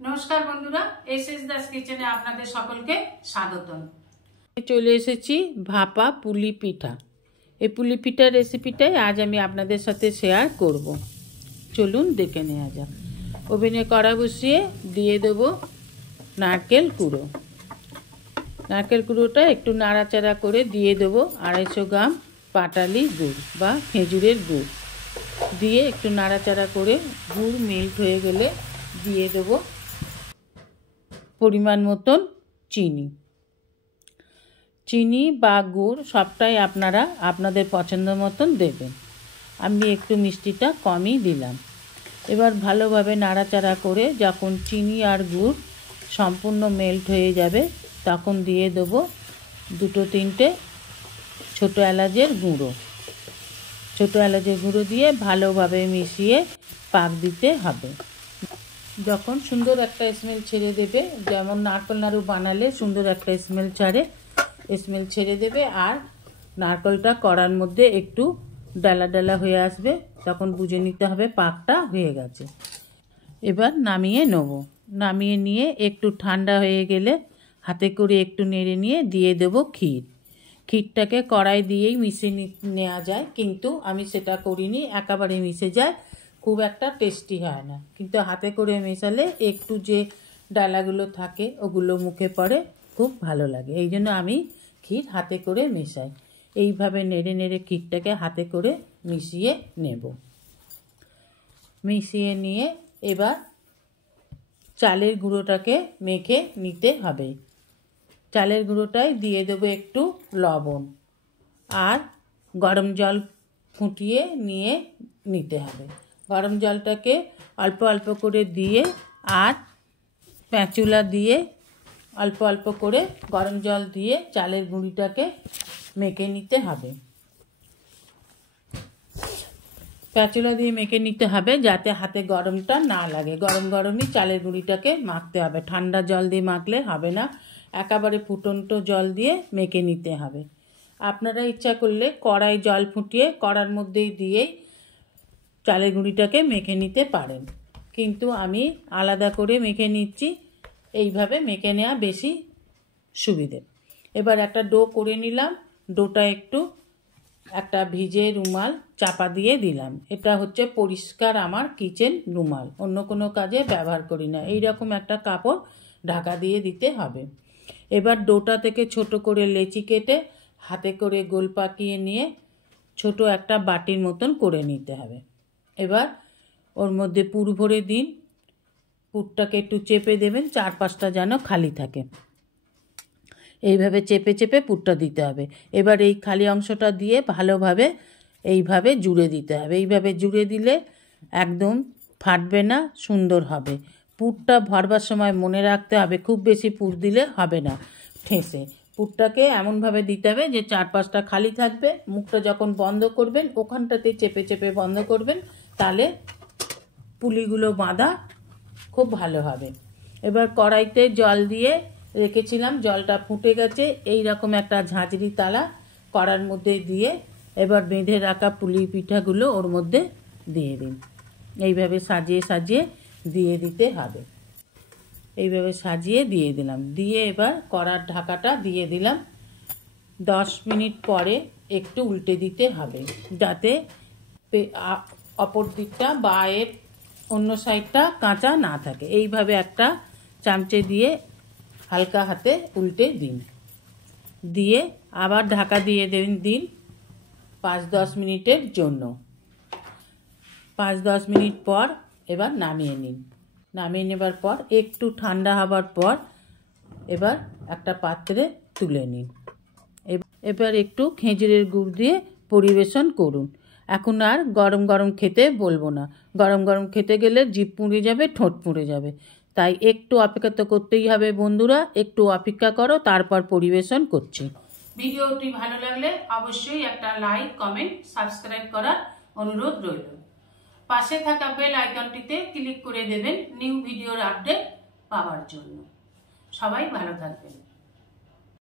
নমস্কার বন্ধুরা, এসএস দাস কিচেনে আপনাদের সকলকে স্বাগতম। চলে এসেছি ভাপা পুলি পিঠা। এই পুলি পিঠার রেসিপিটাই আজ আমি আপনাদের সাথে শেয়ার করব। চলুন দেখে নেওয়া যাক। ওভেনে কড়া বসিয়ে দিয়ে দেব নারকেল কুড়ো। নারকেল কুড়োটা একটু নাড়াচাড়া করে দিয়ে দেব 250 গ্রাম পাটালি গুড় বা খেজুরের গুড়। দিয়ে একটু নাড়াচাড়া করে গুড় মেল্ট হয়ে গেলে দিয়ে দেব পরিমাণ মতন চিনি বা গুড় সবটাই আপনারা আপনাদের পছন্দ মতন দেবেন। আমি একটু মিষ্টিটা কমই দিলাম। এবার ভালোভাবে নাড়াচাড়া করে যখন চিনি আর গুড় সম্পূর্ণ মেল্ট হয়ে যাবে তখন দিয়ে দেবো 2-3টে ছোটো এলাচের গুঁড়ো। ছোটো এলাচের গুঁড়ো দিয়ে ভালোভাবে মিশিয়ে পাক দিতে হবে। যখন সুন্দর একটা স্মেল ছেড়ে দেবে, যেমন নারকেল নাড়ু বানালে সুন্দর একটা স্মেল ছেড়ে দেবে আর নারকেলটা কড়ার মধ্যে একটু ডালা ডালা হয়ে আসবে, তখন বুঝে নিতে হবে পাকটা হয়ে গেছে। এবার নামিয়ে নেব। নামিয়ে নিয়ে একটু ঠান্ডা হয়ে গেলে হাতে করে একটু নেড়ে নিয়ে দিয়ে দেব ক্ষীর। ক্ষীরটাকে কড়াই দিয়েই মিশিয়ে নেওয়া যায়, কিন্তু আমি সেটা করিনি, একেবারে মিশে যায়, খুব একটা টেস্টি হয় না। কিন্তু হাতে করে মেশালে একটু যে ডালাগুলো থাকে ওগুলো মুখে পড়ে, খুব ভালো লাগে। এই জন্য আমি ক্ষীর হাতে করে মেশাই। এইভাবে নেড়ে নেড়ে ক্ষীরটাকে হাতে করে মিশিয়ে নেব। মিশিয়ে নিয়ে এবার চালের গুঁড়োটাকে মেখে নিতে হবে। চালের গুঁড়োটায় দিয়ে দেবো একটু লবণ আর গরম জল ফুটিয়ে নিয়ে নিতে হবে। গরম জলটাকে অল্প অল্প করে দিয়ে আর প্যাঁচুলা দিয়ে অল্প অল্প করে গরম জল দিয়ে চালের গুঁড়িটাকে মেখে নিতে হবে। প্যাঁচুলা দিয়ে মেখে নিতে হবে যাতে হাতে গরমটা না লাগে। গরম গরমই চালের গুঁড়িটাকে মাখতে হবে, ঠান্ডা জল দিয়ে মাখলে হবে না, একেবারে ফুটন্ত জল দিয়ে মেখে নিতে হবে। আপনারা ইচ্ছা করলে কড়াই জল ফুটিয়ে কড়ার মধ্যেই দিয়েই চালের গুঁড়িটাকে মেখে নিতে পারেন, কিন্তু আমি আলাদা করে মেখে নিচ্ছি। এইভাবে মেখে নেওয়া বেশি সুবিধে। এবার একটা ডো করে নিলাম। ডোটা একটু একটা ভিজে রুমাল চাপা দিয়ে দিলাম। এটা হচ্ছে পরিষ্কার আমার কিচেন রুমাল, অন্য কোনো কাজে ব্যবহার করি না। এইরকম একটা কাপড় ঢাকা দিয়ে দিতে হবে। এবার ডোটা থেকে ছোট করে লেচি কেটে হাতে করে গোল পাকিয়ে নিয়ে ছোট একটা বাটির মতন করে নিতে হবে। এবার ওর মধ্যে পুর ভরে দিন। পুরটাকে একটু চেপে দেবেন, চারপাশটা যেন খালি থাকে। এইভাবে চেপে চেপে পুরটা দিতে হবে। এবার এই খালি অংশটা দিয়ে ভালোভাবে এইভাবে জুড়ে দিতে হবে। এইভাবে জুড়ে দিলে একদম ফাটবে না, সুন্দর হবে। পুরটা ভরবার সময় মনে রাখতে হবে খুব বেশি পুর দিলে হবে না, ঠেসে। পুরটাকে এমনভাবে দিতে হবে যে চারপাশটা খালি থাকবে। মুখটা যখন বন্ধ করবেন ওখানটাতে চেপে চেপে বন্ধ করবেন, তাহলে পুলিগুলো বাঁধা খুব ভালো হবে। এবার কড়াইতে জল দিয়ে রেখেছিলাম, জলটা ফুটে গেছে। এই রকম একটা ঝাঁঝরি তালা কড়ার মধ্যে দিয়ে এবার বেঁধে রাখা পুলি পিঠাগুলো ওর মধ্যে দিয়ে দিন। এইভাবে সাজিয়ে সাজিয়ে দিয়ে দিতে হবে। এইভাবে সাজিয়ে দিয়ে দিলাম। দিয়ে এবার কড়ার ঢাকাটা দিয়ে দিলাম। 10 মিনিট পরে একটু উল্টে দিতে হবে যাতে অপর দিকটা বা এর অন্য সাইডটা কাঁচা না থাকে। এইভাবে একটা চামচে দিয়ে হালকা হাতে উল্টে দিন। দিয়ে আবার ঢাকা দিয়ে দিন 5-10 মিনিটের জন্য। 5-10 মিনিট পর এবার নামিয়ে নিন। নামিয়ে নেবার পর একটু ঠান্ডা হবার পর এবার একটা পাত্রে তুলে নিন। এবার একটু খেজুরের গুড় দিয়ে পরিবেশন করুন। এখন আর গরম গরম খেতে বলবো না, গরম গরম খেতে গেলে জিভ পুড়ে যাবে, ঠোঁট পুড়ে যাবে। তাই একটু অপেক্ষা তো করতেই হবে বন্ধুরা, একটু অপেক্ষা করো, তারপর পরিবেশন করছি। ভিডিওটি ভালো লাগলে অবশ্যই একটা লাইক, কমেন্ট, সাবস্ক্রাইব করার অনুরোধ রইল। পাশে থাকা বেল আইকনটিতে ক্লিক করে দেবেন নিউ ভিডিওর আপডেট পাওয়ার জন্য। সবাই ভালো থাকবেন।